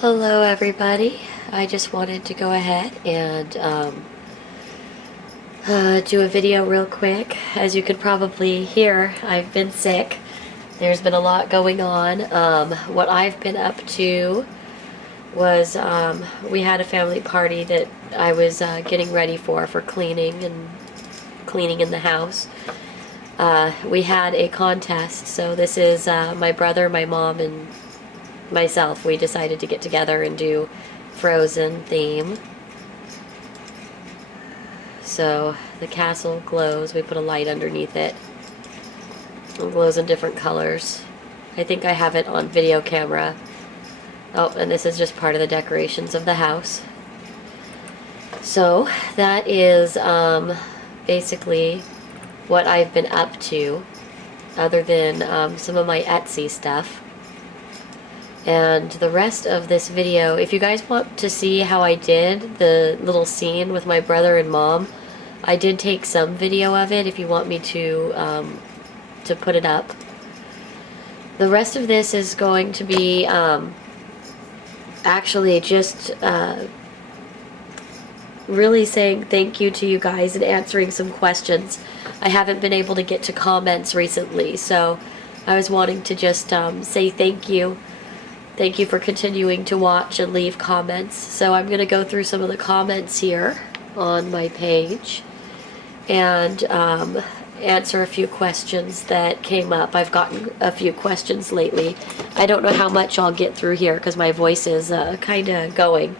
Hello everybody. I just wanted to go ahead and do a video real quick. As you could probably hear, I've been sick. There's been a lot going on. What I've been up to was we had a family party that I was getting ready for cleaning and cleaning in the house. We had a contest, so this is my brother, my mom, and myself. We decided to get together and do Frozen theme. So the castle glows. We put a light underneath it. It glows in different colors. I think I have it on video camera. Oh, and this is just part of the decorations of the house. So that is basically what I've been up to, other than some of my Etsy stuff. And the rest of this video, if you guys want to see how I did the little scene with my brother and mom, I did take some video of it if you want me to put it up. The rest of this is going to be actually just really saying thank you to you guys and answering some questions. I haven't been able to get to comments recently, so I was wanting to just say thank you. Thank you for continuing to watch and leave comments. So I'm going to go through some of the comments here on my page and answer a few questions that came up. I've gotten a few questions lately. I don't know how much I'll get through here because my voice is kind of going.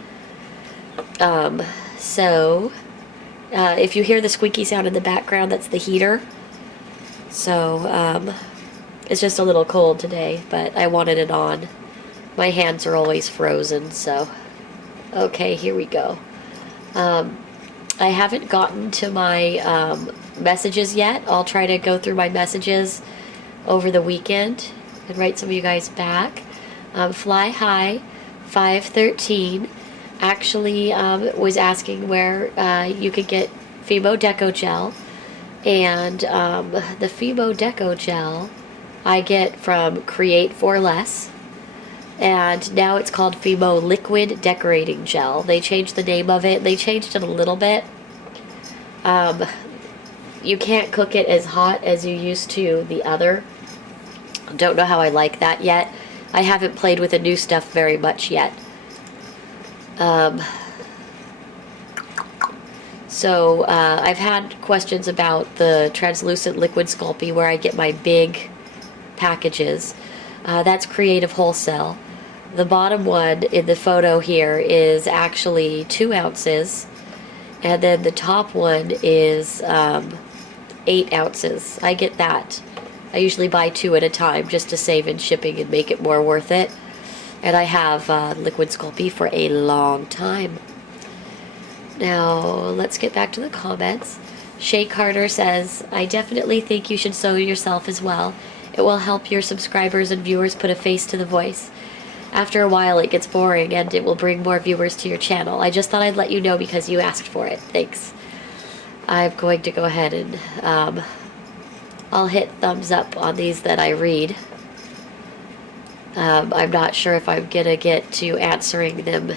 If you hear the squeaky sound in the background, that's the heater. So it's just a little cold today, but I wanted it on. My hands are always frozen, so. Okay, here we go. I haven't gotten to my messages yet. I'll try to go through my messages over the weekend and write some of you guys back. Fly High 513 actually was asking where you could get Fimo Deco Gel. And the Fimo Deco Gel I get from Create for Less. And now it's called Fimo Liquid Decorating Gel. They changed the name of it. They changed it a little bit. You can't cook it as hot as you used to the other. Don't know how I like that yet. I haven't played with the new stuff very much yet. I've had questions about the translucent liquid Sculpey where I get my big packages. That's Creative Wholesale. The bottom one in the photo here is actually 2 ounces, and then the top one is 8 ounces. I get that. I usually buy 2 at a time just to save in shipping and make it more worth it. And I have liquid Sculpey for a long time. Now, let's get back to the comments. Shay Carter says, I definitely think you should sew yourself as well. It will help your subscribers and viewers put a face to the voice. After a while it gets boring and it will bring more viewers to your channel. I just thought I'd let you know because you asked for it. Thanks. I'm going to go ahead and I'll hit thumbs up on these that I read. I'm not sure if I'm gonna get to answering them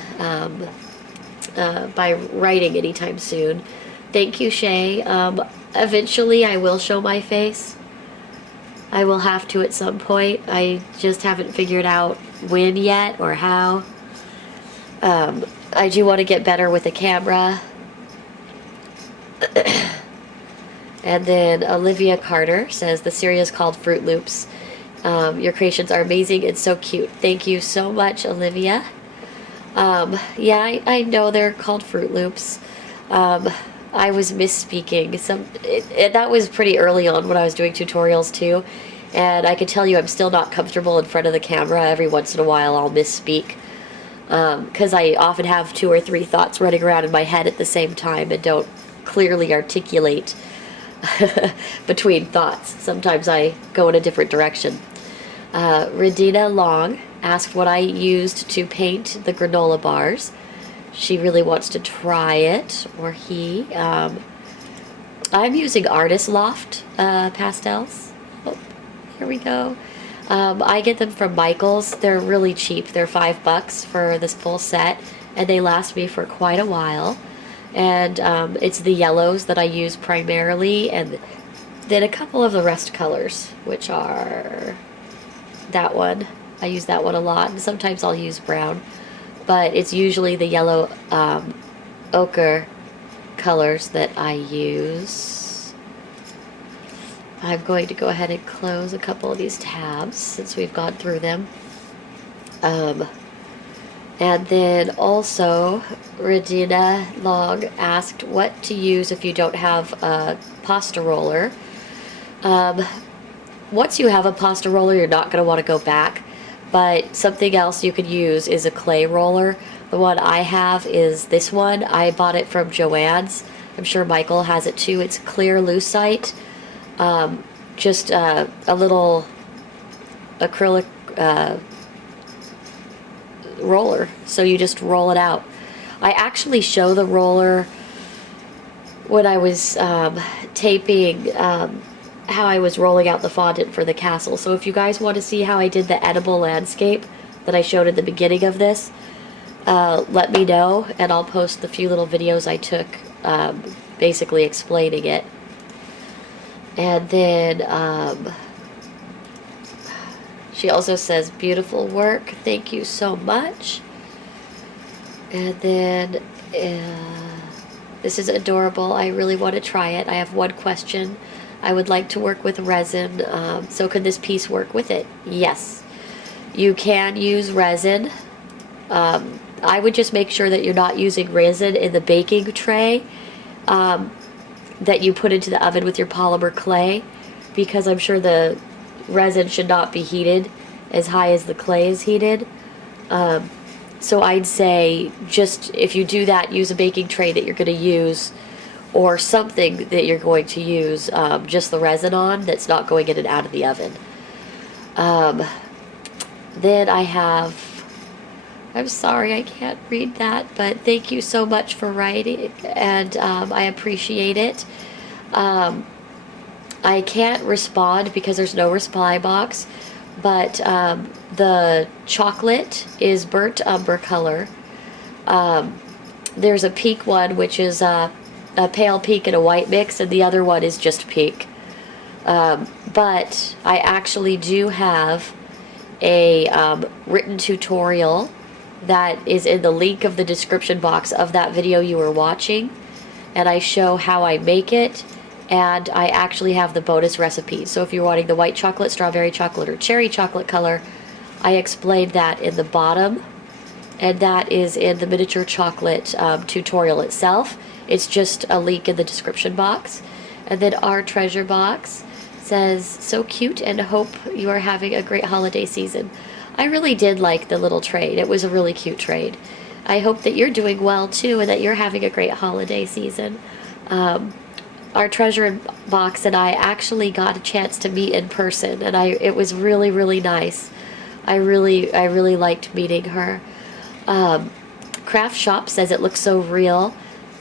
by writing anytime soon. Thank you, Shay. Eventually I will show my face. I will have to at some point. I just haven't figured out when yet or how. I do want to get better with the camera. And then Olivia Carter says the series is called Fruit Loops. Your creations are amazing and so cute. Thank you so much, Olivia. Yeah, I know they're called Fruit Loops. I was misspeaking. That was pretty early on when I was doing tutorials too, and I can tell you I'm still not comfortable in front of the camera. Every once in a while I'll misspeak because I often have 2 or 3 thoughts running around in my head at the same time and don't clearly articulate between thoughts. Sometimes I go in a different direction. Redina Long asked what I used to paint the granola bars. She really wants to try it, or he. I'm using Artist Loft pastels. Oh, here we go. I get them from Michaels. They're really cheap. They're $5 for this full set, and they last me for quite a while. And it's the yellows that I use primarily, and then a couple of the rest colors, which are that one. I use that one a lot, and sometimes I'll use brown, but it's usually the yellow ochre colors that I use. I'm going to go ahead and close a couple of these tabs since we've gone through them. And then also, Regina Long asked what to use if you don't have a pasta roller. Once you have a pasta roller, you're not going to want to go back. But something else you could use is a clay roller. The one I have is this one. I bought it from Joann's. I'm sure Michael has it too. It's clear lucite. Just a little acrylic roller. So you just roll it out. I actually show the roller when I was taping how I was rolling out the fondant for the castle. So if you guys want to see how I did the edible landscape that I showed at the beginning of this, let me know, and I'll post the few little videos I took basically explaining it. And then she also says, beautiful work, thank you so much. And then this is adorable. I really want to try it. I have one question. I would like to work with resin, so could this piece work with it? Yes, you can use resin. I would just make sure that you're not using resin in the baking tray that you put into the oven with your polymer clay, because I'm sure the resin should not be heated as high as the clay is heated. So I'd say just if you do that, use a baking tray that you're going to use, or something that you're going to use just the resin on that's not going in and out of the oven. Then I have, I'm sorry I can't read that, but thank you so much for writing, and I appreciate it. I can't respond because there's no reply box, but the chocolate is burnt umber color. There's a pink one, which is a pale pink and a white mix, and the other one is just pink. But I actually do have a written tutorial that is in the link of the description box of that video you were watching, and I show how I make it, and I actually have the bonus recipe. So if you're wanting the white chocolate, strawberry chocolate, or cherry chocolate color, I explained that in the bottom, and that is in the miniature chocolate tutorial itself. It's just a link in the description box. And then our treasure box says, so cute, and hope you are having a great holiday season. I really did like the little trade. It was a really cute trade. I hope that you're doing well too, and that you're having a great holiday season. Our treasure box and I actually got a chance to meet in person, and it was really, really nice. I really liked meeting her. Craft Shop says it looks so real.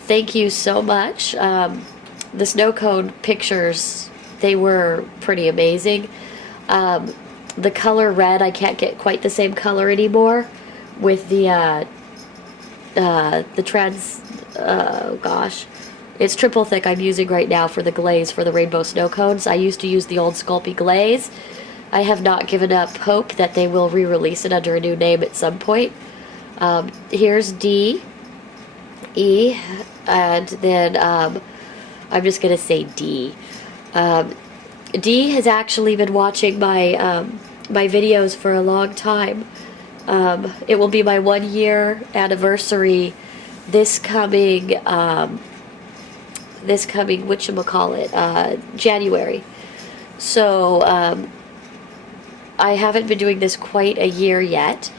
Thank you so much. The snow cone pictures, they were pretty amazing. The color red, I can't get quite the same color anymore with the it's triple thick I'm using right now for the glaze for the rainbow snow cones. I used to use the old Sculpey glaze. I have not given up hope that they will re-release it under a new name at some point. Here's D, E, and then I'm just gonna say D. D has actually been watching my my videos for a long time. It will be my 1 year anniversary this coming whatchamacallit, January. So I haven't been doing this quite a year yet,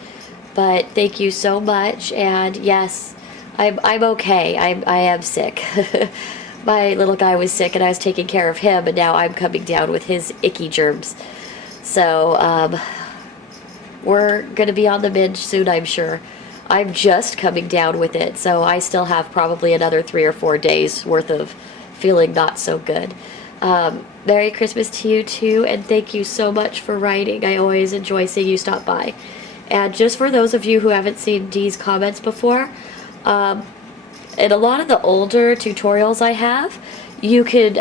but thank you so much. And yes, I'm okay. I am sick. My little guy was sick, and I was taking care of him, and now I'm coming down with his icky germs. So we're gonna be on the mend soon, I'm sure. I'm just coming down with it, so I still have probably another 3 or 4 days worth of feeling not so good. Merry Christmas to you too, and thank you so much for writing. I always enjoy seeing you stop by. And just for those of you who haven't seen Dee's comments before, in a lot of the older tutorials I have, you could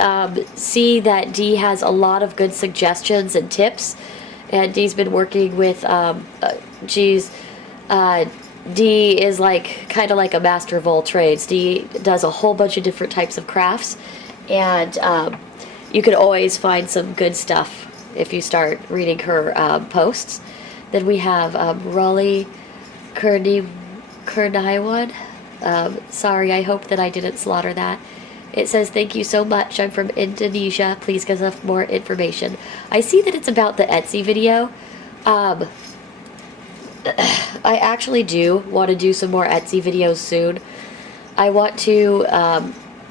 see that Dee has a lot of good suggestions and tips. And Dee's been working with, Dee is like kind of like a master of all trades. Dee does a whole bunch of different types of crafts, and you can always find some good stuff if you start reading her posts. Then we have Raleigh Kernaiwan. Sorry, I hope that I didn't slaughter that. It says, thank you so much. I'm from Indonesia. Please give us more information. I see that it's about the Etsy video. I actually do want to do some more Etsy videos soon. I want to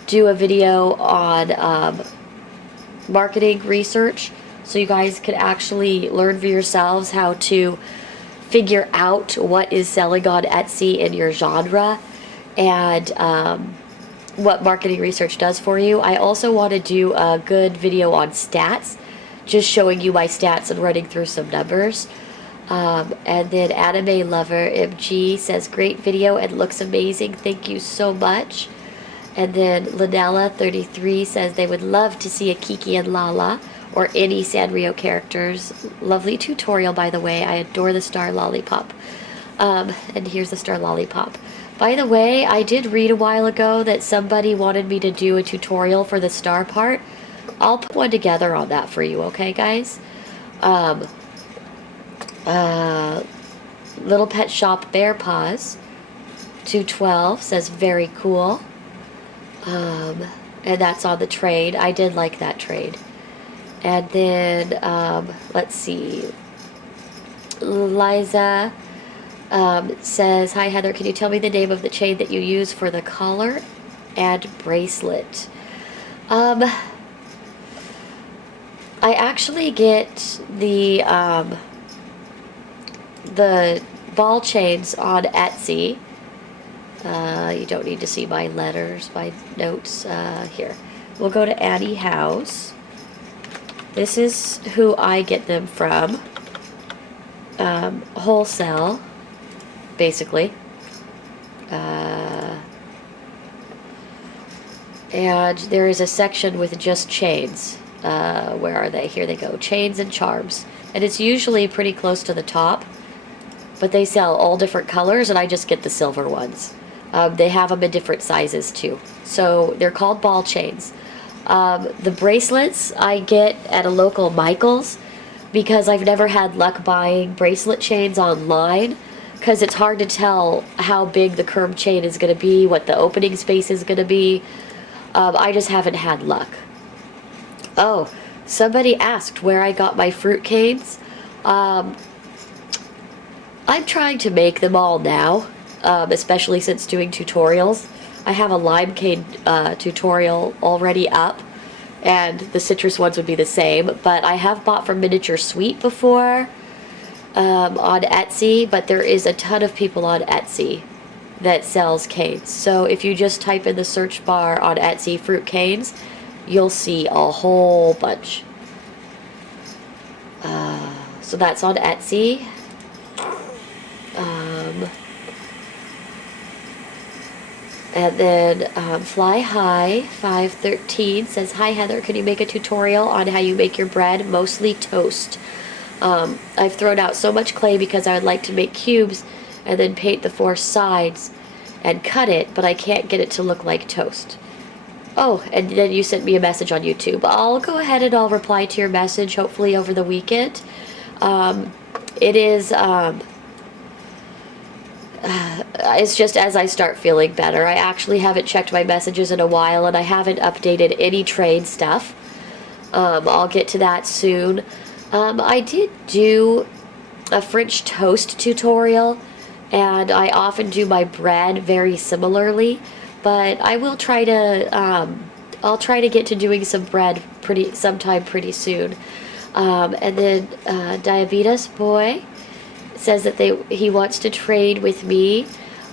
do a video on marketing research, so you guys could actually learn for yourselves how to figure out what is selling on Etsy in your genre, and what marketing research does for you. I also want to do a good video on stats, just showing you my stats and running through some numbers. And then Anime Lover MG says, great video and looks amazing. Thank you so much. And then Lanella33 says they would love to see a Kiki and Lala or any Sanrio characters. Lovely tutorial, by the way. I adore the Star Lollipop. And here's the Star Lollipop. By the way, I did read a while ago that somebody wanted me to do a tutorial for the star part. I'll put one together on that for you, okay, guys? Little Pet Shop Bear Paws 212 says very cool. And that's on the trade. I did like that trade. And then let's see, Liza says, hi Heather, can you tell me the name of the chain that you use for the collar and bracelet? I actually get the ball chains on Etsy. You don't need to see my letters, my notes. Here, we'll go to Annie House. This is who I get them from. Wholesale, basically. And there is a section with just chains. Where are they? Here they go. Chains and charms. And it's usually pretty close to the top. But they sell all different colors, and I just get the silver ones. They have them in different sizes too. So they're called ball chains. The bracelets I get at a local Michael's, because I've never had luck buying bracelet chains online, because it's hard to tell how big the curb chain is going to be, what the opening space is going to be. I just haven't had luck. Oh, somebody asked where I got my fruit canes. I'm trying to make them all now, especially since doing tutorials. I have a lime cane tutorial already up, and the citrus ones would be the same, but I have bought from Miniature Sweet before on Etsy, but there is a ton of people on Etsy that sells canes. So if you just type in the search bar on Etsy fruit canes, you'll see a whole bunch. So that's on Etsy. And then Fly High 513 says, hi Heather, can you make a tutorial on how you make your bread, mostly toast? I've thrown out so much clay because I would like to make cubes and then paint the 4 sides and cut it, but I can't get it to look like toast. Oh, and then you sent me a message on YouTube. I'll go ahead and I'll reply to your message hopefully over the weekend. It is it's just as I start feeling better. I actually haven't checked my messages in a while, and I haven't updated any trade stuff. I'll get to that soon. I did do a French toast tutorial, and I often do my bread very similarly, but I will try to I'll try to get to doing some bread sometime pretty soon. And then Diabetes Boy says that he wants to trade with me,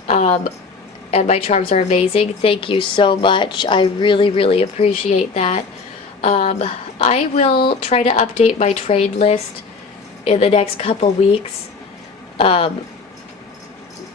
and my charms are amazing. Thank you so much. I really, really appreciate that. I will try to update my trade list in the next couple weeks.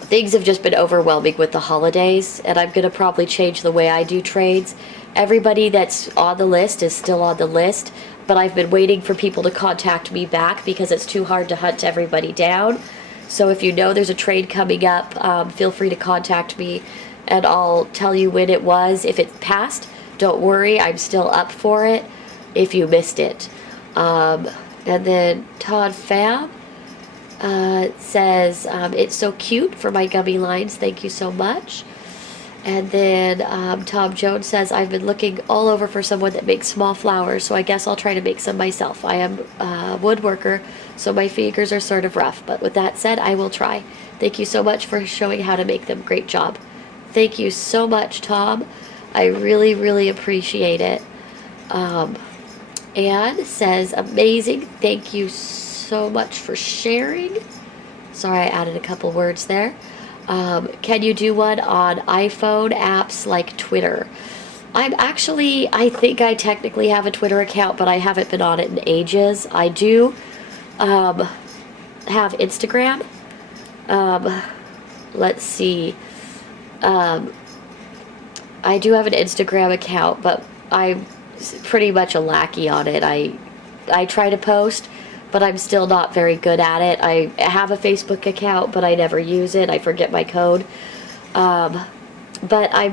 Things have just been overwhelming with the holidays, and I'm going to probably change the way I do trades. Everybody that's on the list is still on the list, but I've been waiting for people to contact me back because it's too hard to hunt everybody down. So if you know there's a trade coming up, feel free to contact me, and I'll tell you when it was. If it passed, don't worry, I'm still up for it if you missed it. And then Todd Fab says, it's so cute for my gummy lines. Thank you so much. And then Tom Jones says, I've been looking all over for someone that makes small flowers, so I guess I'll try to make some myself. I am a woodworker, so my fingers are sort of rough. But with that said, I will try. Thank you so much for showing how to make them. Great job. Thank you so much, Tom. I really, really appreciate it. Anne says, amazing. Thank you so much for sharing. Sorry, I added a couple words there. Can you do one on iPhone apps like Twitter? I think I technically have a Twitter account, but I haven't been on it in ages. I do have Instagram. Let's see. I do have an Instagram account, but I'm pretty much a lackey on it. I try to post, but I'm still not very good at it. I have a Facebook account, but I never use it. I forget my code. But I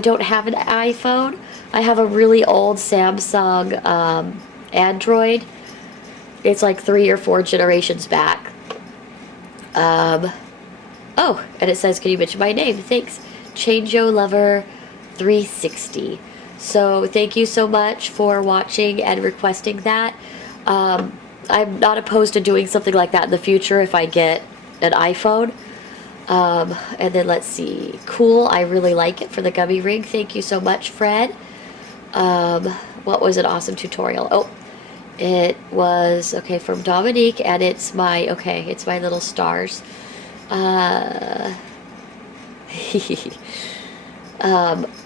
don't have an iPhone. I have a really old Samsung Android. It's like 3 or 4 generations back. Oh, and it says, can you mention my name? Thanks. Changeyo Lover 360. So thank you so much for watching and requesting that. I'm not opposed to doing something like that in the future if I get an iPhone. And then let's see. Cool. I really like it for the gummy ring. Thank you so much, Fred. What was an awesome tutorial? Oh, it was, okay, from Dominique, and it's my little stars.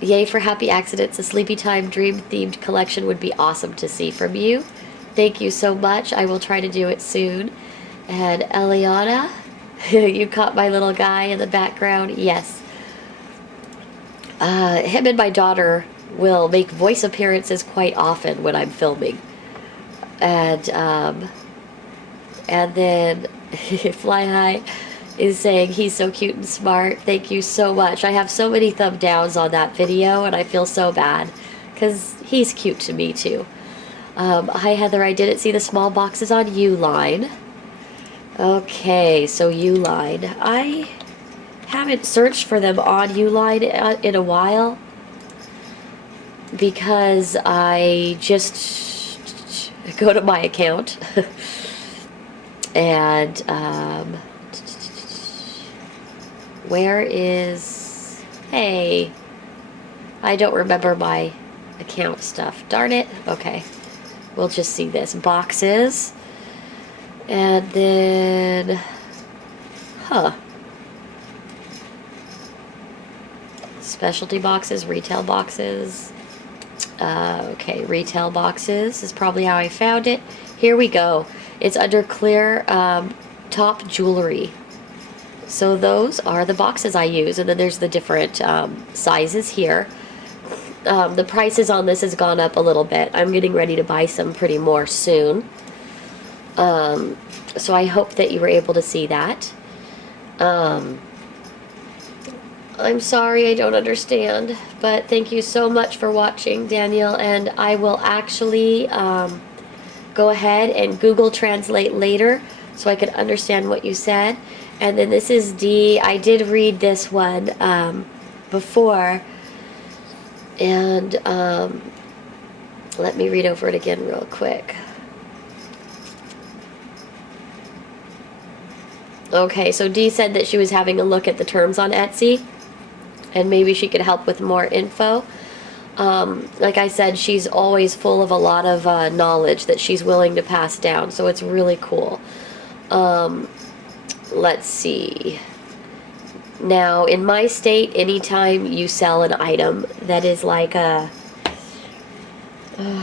Yay for happy accidents. A sleepy time dream themed collection would be awesome to see from you. Thank you so much. I will try to do it soon. And Eliana, you caught my little guy in the background. Yes. Him and my daughter will make voice appearances quite often when I'm filming. And then Fly High is saying he's so cute and smart. Thank you so much. I have so many thumb downs on that video, and I feel so bad because he's cute to me too. Hi Heather, I didn't see the small boxes on Uline. Okay, so Uline. I haven't searched for them on Uline in a while because I just go to my account and where is, hey, I don't remember my account stuff. Darn it. Okay. We'll just see this. Boxes. And then, specialty boxes, retail boxes. Okay, retail boxes is probably how I found it. Here we go. It's under clear top jewelry. So those are the boxes I use, and then there's the different sizes here. The prices on this has gone up a little bit. I'm getting ready to buy some pretty more soon. So I hope that you were able to see that. I'm sorry I don't understand, but thank you so much for watching, Daniel, and I will actually go ahead and Google Translate later so I can understand what you said. And then this is D. I did read this one before, and let me read over it again real quick. Okay, so Dee said that she was having a look at the terms on Etsy, and maybe she could help with more info. Like I said, she's always full of a lot of knowledge that she's willing to pass down, so it's really cool. Let's see. Now, in my state, anytime you sell an item that is like a,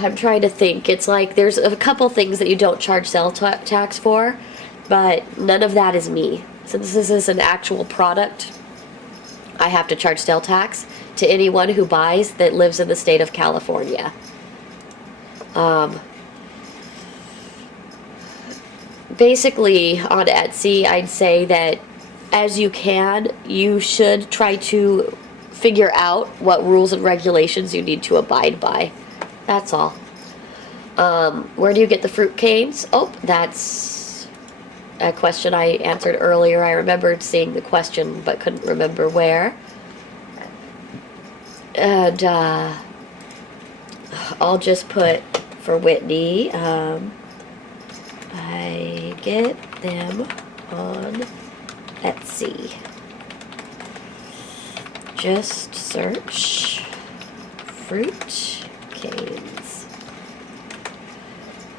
I'm trying to think. It's like there's a couple things that you don't charge tax for, but none of that is me. Since this is an actual product, I have to charge sales tax to anyone who buys that lives in the state of California. Basically, on Etsy, I'd say that as you can, you should try to figure out what rules and regulations you need to abide by. That's all. Where do you get the fruit canes? Oh, that's a question I answered earlier. I remembered seeing the question, but couldn't remember where. And I'll just put for Whitney, I get them on Etsy. Just search fruit canes.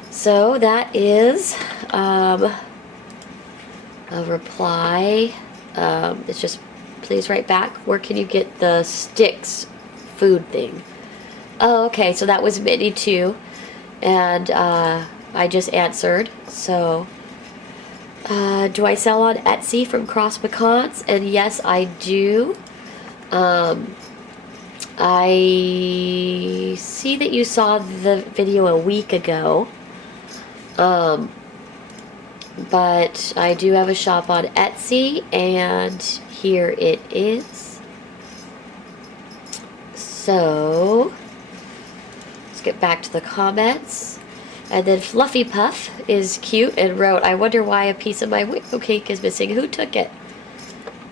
So that is a reply. It's just, please write back. Where can you get the sticks food thing? Oh, okay. So that was Minnie too, and I just answered. So, do I sell on Etsy from Cross Pecans? And yes, I do. I see that you saw the video a week ago. But I do have a shop on Etsy, and here it is. So, let's get back to the comments. And then Fluffy Puff is cute and wrote, I wonder why a piece of my window cake is missing. Who took it?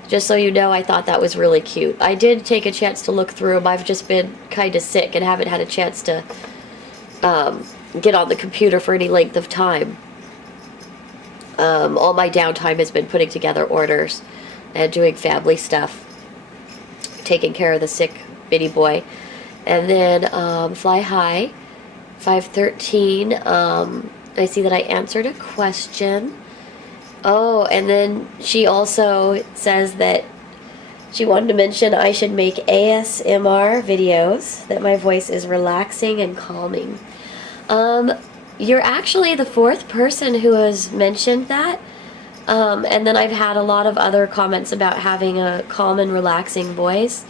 Just so you know, I thought that was really cute. I did take a chance to look through them. I've just been kind of sick and haven't had a chance to get on the computer for any length of time. All my downtime has been putting together orders and doing family stuff, taking care of the sick bitty boy. And then Fly High 513, I see that I answered a question. Oh, and then she also says that she wanted to mention I should make ASMR videos, that my voice is relaxing and calming. You're actually the fourth person who has mentioned that. And then I've had a lot of other comments about having a calm and relaxing voice.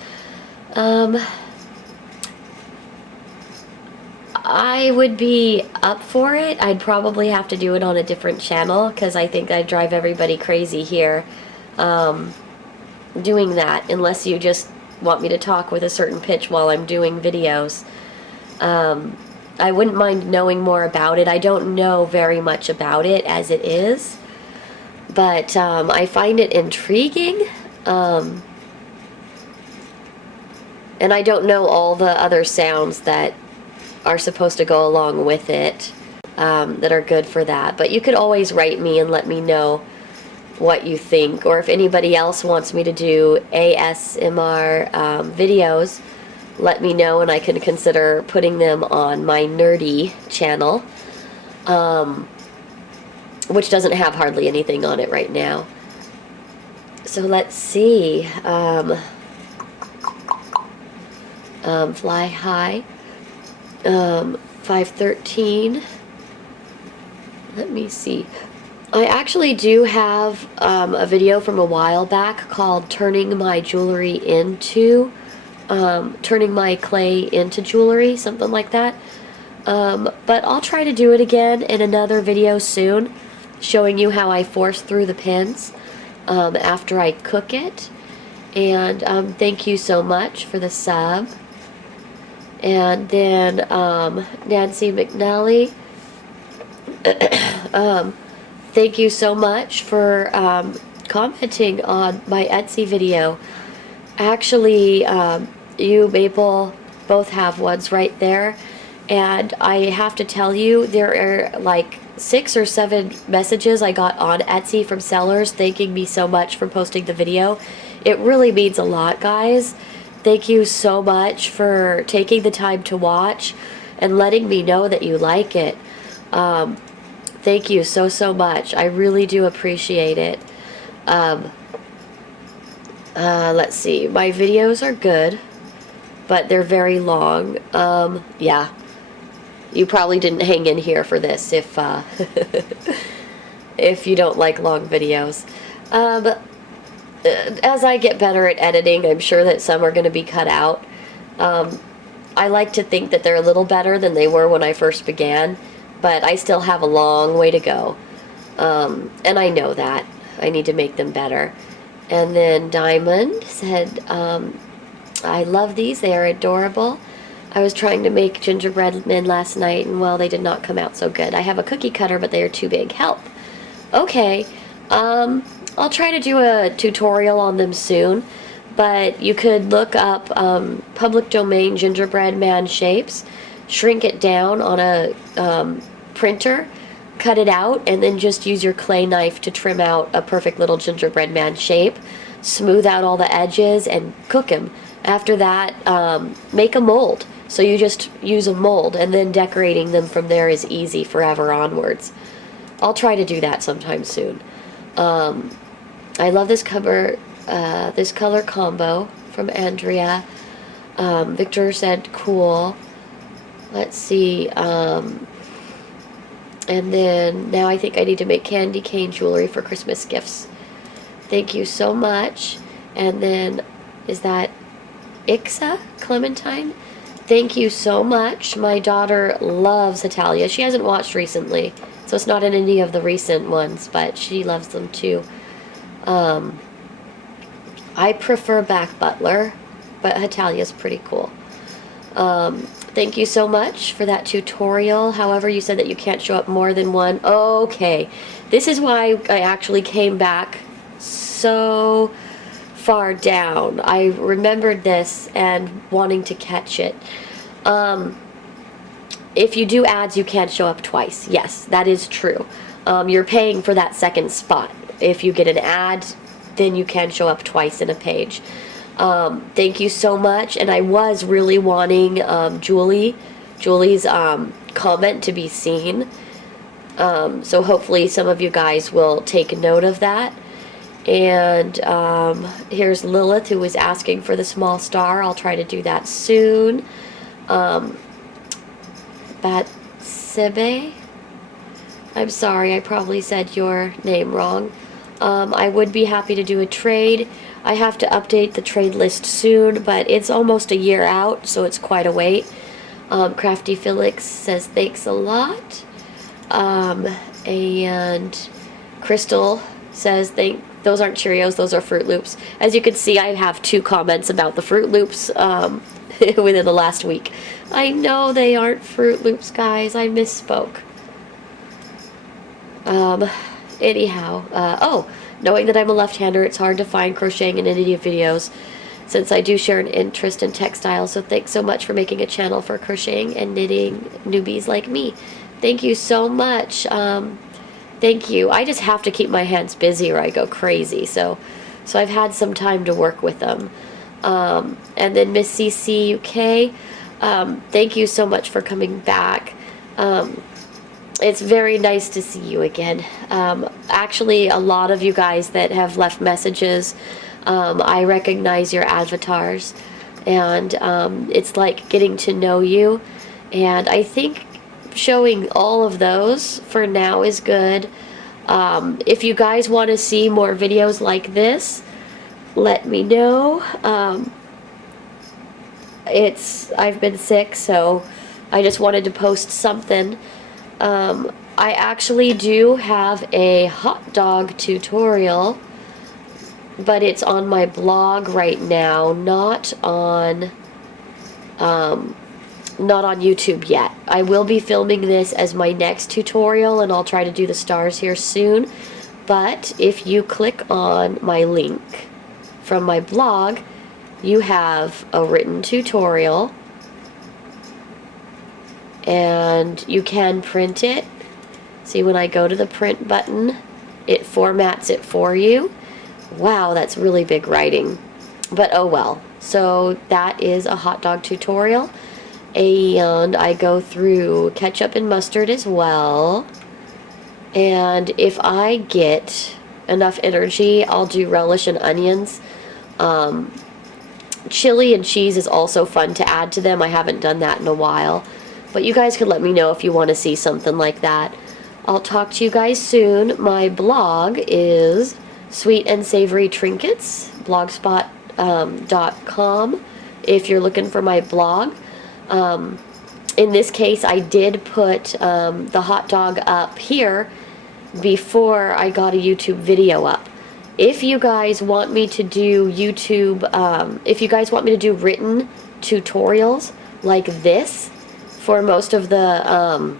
I would be up for it. I'd probably have to do it on a different channel because I think I'd drive everybody crazy here doing that, unless you just want me to talk with a certain pitch while I'm doing videos. I wouldn't mind knowing more about it. I don't know very much about it as it is, but I find it intriguing, and I don't know all the other sounds that are supposed to go along with it that are good for that. But you could always write me and let me know what you think, or if anybody else wants me to do ASMR videos, let me know and I can consider putting them on my nerdy channel, which doesn't have hardly anything on it right now. So let's see. Fly High 513. Let me see. I actually do have a video from a while back called turning my clay into jewelry, something like that. But I'll try to do it again in another video soon, showing you how I force through the pins after I cook it. And thank you so much for the sub. And then Nancy McNally, thank you so much for commenting on my Etsy video. Actually, you, Maple, both have ones right there. And I have to tell you, there are like 6 or 7 messages I got on Etsy from sellers thanking me so much for posting the video. It really means a lot, guys. Thank you so much for taking the time to watch and letting me know that you like it. Thank you so much. I really do appreciate it. Let's see. My videos are good, but they're very long. Yeah. You probably didn't hang in here for this if if you don't like long videos. As I get better at editing, I'm sure that some are going to be cut out. I like to think that they're a little better than they were when I first began, but I still have a long way to go. And I know that. I need to make them better. And then Diamond said, I love these. They are adorable. I was trying to make gingerbread men last night, and well, they did not come out so good. I have a cookie cutter, but they are too big. Help. Okay. I'll try to do a tutorial on them soon, but you could look up public domain gingerbread man shapes, shrink it down on a printer, cut it out, and then just use your clay knife to trim out a perfect little gingerbread man shape, smooth out all the edges, and cook him. After that, make a mold. So you just use a mold, and then decorating them from there is easy forever onwards. I'll try to do that sometime soon. I love this color combo from Andrea. Victor said cool. Let's see. And then now I think I need to make candy cane jewelry for Christmas gifts. Thank you so much. And then is that Ixa Clementine? Thank you so much. My daughter loves Hetalia. She hasn't watched recently, so it's not in any of the recent ones, but she loves them too. I prefer Back Butler, but Hatalia's pretty cool. Thank you so much for that tutorial. However, you said that you can't show up more than one. Okay. This is why I actually came back so far down. I remembered this and wanting to catch it. If you do ads, you can't show up twice. Yes, that is true. You're paying for that second spot. If you get an ad, then you can show up twice in a page. Thank you so much. And I was really wanting Julie's comment to be seen. So hopefully some of you guys will take note of that. And here's Lilith, who was asking for the small star. I'll try to do that soon. Batsebe, I'm sorry, I probably said your name wrong. I would be happy to do a trade. I have to update the trade list soon, but it's almost a year out, so it's quite a wait. Crafty Felix says thanks a lot. And Crystal says those aren't Cheerios, those are Fruit Loops. As you can see, I have 2 comments about the Fruit Loops within the last week. I know they aren't Fruit Loops, guys. I misspoke. Anyhow, knowing that I'm a left-hander, it's hard to find crocheting and knitting videos since I do share an interest in textiles. So thanks so much for making a channel for crocheting and knitting newbies like me. Thank you so much. Thank you. I just have to keep my hands busy or I go crazy. So I've had some time to work with them. And then Miss CC UK, thank you so much for coming back. It's very nice to see you again. Actually, a lot of you guys that have left messages, I recognize your avatars, and it's like getting to know you. And I think showing all of those for now is good. If you guys want to see more videos like this, let me know. I've been sick, so I just wanted to post something. I actually do have a hot dog tutorial, but it's on my blog right now, not on YouTube yet. I will be filming this as my next tutorial, and I'll try to do the stars here soon. But if you click on my link from my blog, you have a written tutorial, and you can print it. See, when I go to the print button, it formats it for you. Wow, that's really big writing, but oh well. So that is a hot dog tutorial, and I go through ketchup and mustard as well. And if I get enough energy, I'll do relish and onions. Chili and cheese is also fun to add to them. I haven't done that in a while. But you guys could let me know if you want to see something like that. I'll talk to you guys soon. My blog is Sweet and Savory Trinkets, blogspot.com, if you're looking for my blog. In this case, I did put the hot dog up here before I got a YouTube video up. If you guys want me to do YouTube, if you guys want me to do written tutorials like this for most of the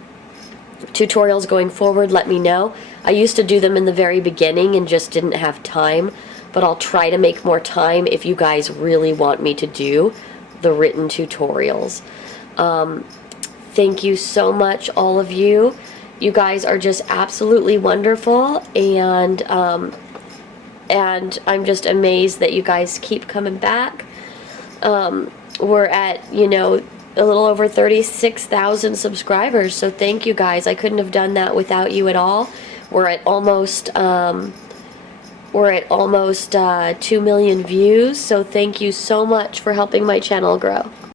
tutorials going forward, let me know. I used to do them in the very beginning and just didn't have time, but I'll try to make more time if you guys really want me to do the written tutorials. Thank you so much, all of you. You guys are just absolutely wonderful, and I'm just amazed that you guys keep coming back. We're at, you know, a little over 36,000 subscribers, so thank you guys. I couldn't have done that without you at all. We're at almost 2 million views, so thank you so much for helping my channel grow.